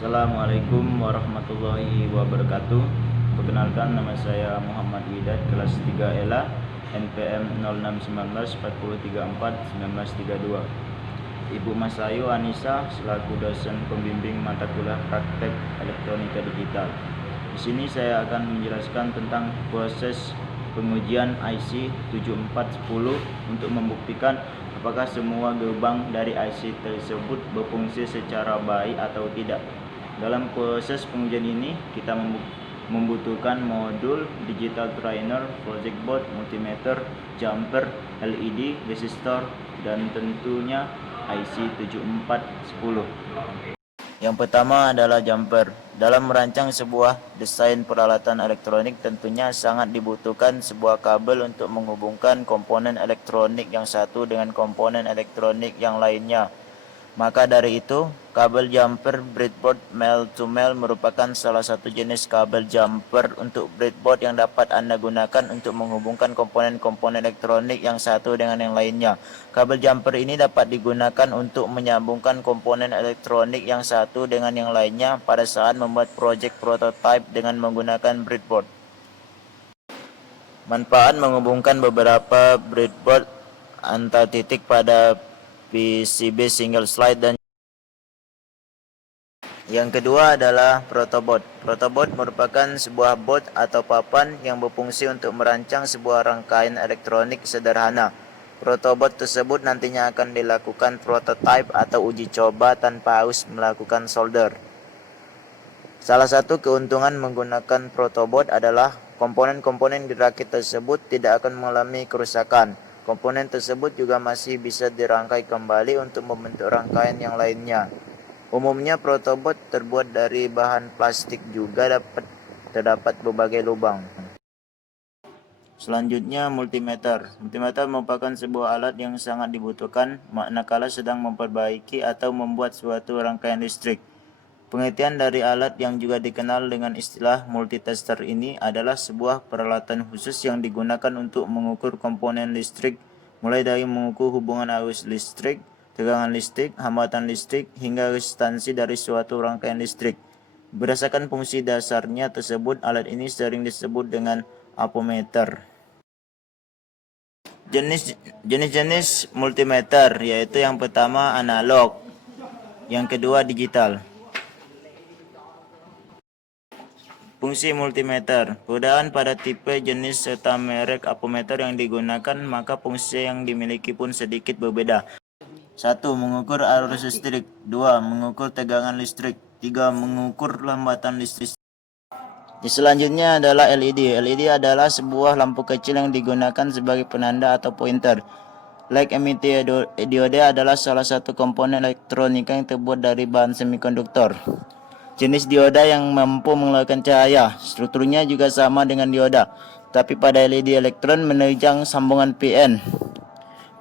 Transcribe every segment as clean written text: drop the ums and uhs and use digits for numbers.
Assalamualaikum warahmatullahi wabarakatuh. Perkenalkan, nama saya Muhammad Widat, kelas 3 ELA, NPM 061940341932. Ibu Mas Ayu Anissa selaku dosen pembimbing mata kuliah praktek elektronika digital. Di sini saya akan menjelaskan tentang proses pengujian IC 7410 untuk membuktikan apakah semua gerbang dari IC tersebut berfungsi secara baik atau tidak. Dalam proses pengujian ini, kita membutuhkan modul digital trainer, project board, multimeter, jumper, LED, resistor, dan tentunya IC 7410. Yang pertama adalah jumper. Dalam merancang sebuah desain peralatan elektronik, tentunya sangat dibutuhkan sebuah kabel untuk menghubungkan komponen elektronik yang satu dengan komponen elektronik yang lainnya. Maka dari itu, kabel jumper breadboard male-to-male merupakan salah satu jenis kabel jumper untuk breadboard yang dapat Anda gunakan untuk menghubungkan komponen-komponen elektronik yang satu dengan yang lainnya. Kabel jumper ini dapat digunakan untuk menyambungkan komponen elektronik yang satu dengan yang lainnya pada saat membuat proyek prototype dengan menggunakan breadboard. Manfaat menghubungkan beberapa breadboard antar titik pada PCB single slide dan yang kedua adalah protoboard. Protoboard merupakan sebuah board atau papan yang berfungsi untuk merancang sebuah rangkaian elektronik sederhana. Protoboard tersebut nantinya akan dilakukan prototype atau uji coba tanpa harus melakukan solder. Salah satu keuntungan menggunakan protoboard adalah komponen-komponen di rakit tersebut tidak akan mengalami kerusakan. Komponen tersebut juga masih bisa dirangkai kembali untuk membentuk rangkaian yang lainnya. Umumnya protoboard terbuat dari bahan plastik juga terdapat berbagai lubang. Selanjutnya multimeter. Multimeter merupakan sebuah alat yang sangat dibutuhkan manakala sedang memperbaiki atau membuat suatu rangkaian listrik. Pengertian dari alat yang juga dikenal dengan istilah multitester ini adalah sebuah peralatan khusus yang digunakan untuk mengukur komponen listrik, mulai dari mengukur hubungan arus listrik, tegangan listrik, hambatan listrik, hingga resistansi dari suatu rangkaian listrik. Berdasarkan fungsi dasarnya tersebut, alat ini sering disebut dengan ampermeter. Jenis-jenis multimeter yaitu yang pertama analog, yang kedua digital. Fungsi multimeter. Perbedaan pada tipe, jenis, serta merek ampermeter yang digunakan, maka fungsi yang dimiliki pun sedikit berbeda. 1. Mengukur arus listrik. 2. Mengukur tegangan listrik. 3. Mengukur lambatan listrik. Selanjutnya adalah LED. LED adalah sebuah lampu kecil yang digunakan sebagai penanda atau pointer. Light emitting diode adalah salah satu komponen elektronika yang terbuat dari bahan semikonduktor. Jenis dioda yang mampu mengeluarkan cahaya. Strukturnya juga sama dengan dioda, tapi pada LED elektron menerjang sambungan PN.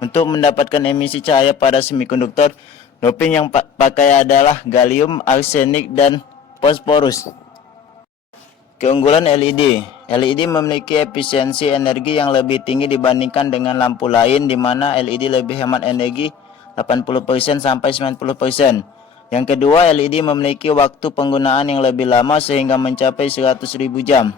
Untuk mendapatkan emisi cahaya pada semikonduktor, doping yang pakai adalah gallium, arsenik, dan fosforus. Keunggulan LED. LED memiliki efisiensi energi yang lebih tinggi dibandingkan dengan lampu lain, di mana LED lebih hemat energi 80% sampai 90%. Yang kedua, LED memiliki waktu penggunaan yang lebih lama sehingga mencapai 100.000 jam.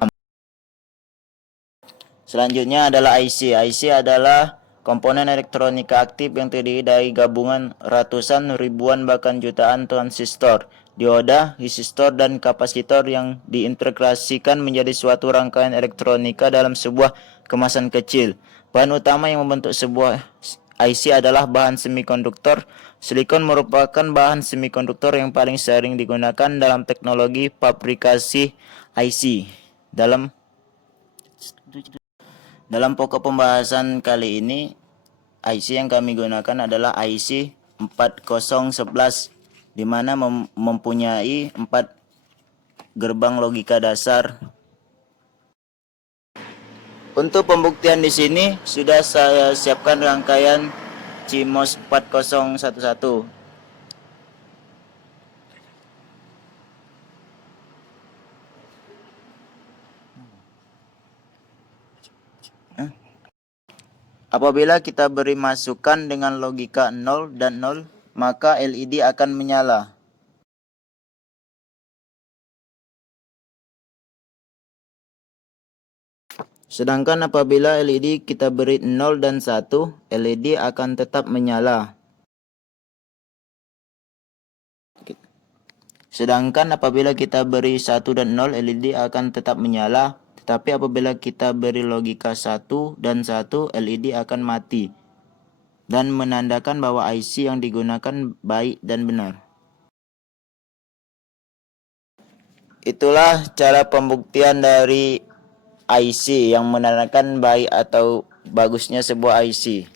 Selanjutnya adalah IC. IC adalah komponen elektronika aktif yang terdiri dari gabungan ratusan, ribuan, bahkan jutaan transistor, dioda, resistor, dan kapasitor yang diintegrasikan menjadi suatu rangkaian elektronika dalam sebuah kemasan kecil. Bahan utama yang membentuk sebuah IC adalah bahan semikonduktor. Silikon merupakan bahan semikonduktor yang paling sering digunakan dalam teknologi fabrikasi IC. Dalam pokok pembahasan kali ini, IC yang kami gunakan adalah IC 4011, di mana mempunyai 4 gerbang logika dasar. Untuk pembuktian di sini sudah saya siapkan rangkaian CMOS 4011. Apabila kita beri masukan dengan logika 0 dan 0, maka LED akan menyala. Sedangkan apabila LED kita beri 0 dan 1, LED akan tetap menyala. Sedangkan apabila kita beri 1 dan 0, LED akan tetap menyala. Tetapi apabila kita beri logika 1 dan 1, LED akan mati dan menandakan bahwa IC yang digunakan baik dan benar. Itulah cara pembuktian dari IC yang menandakan baik atau bagusnya sebuah IC.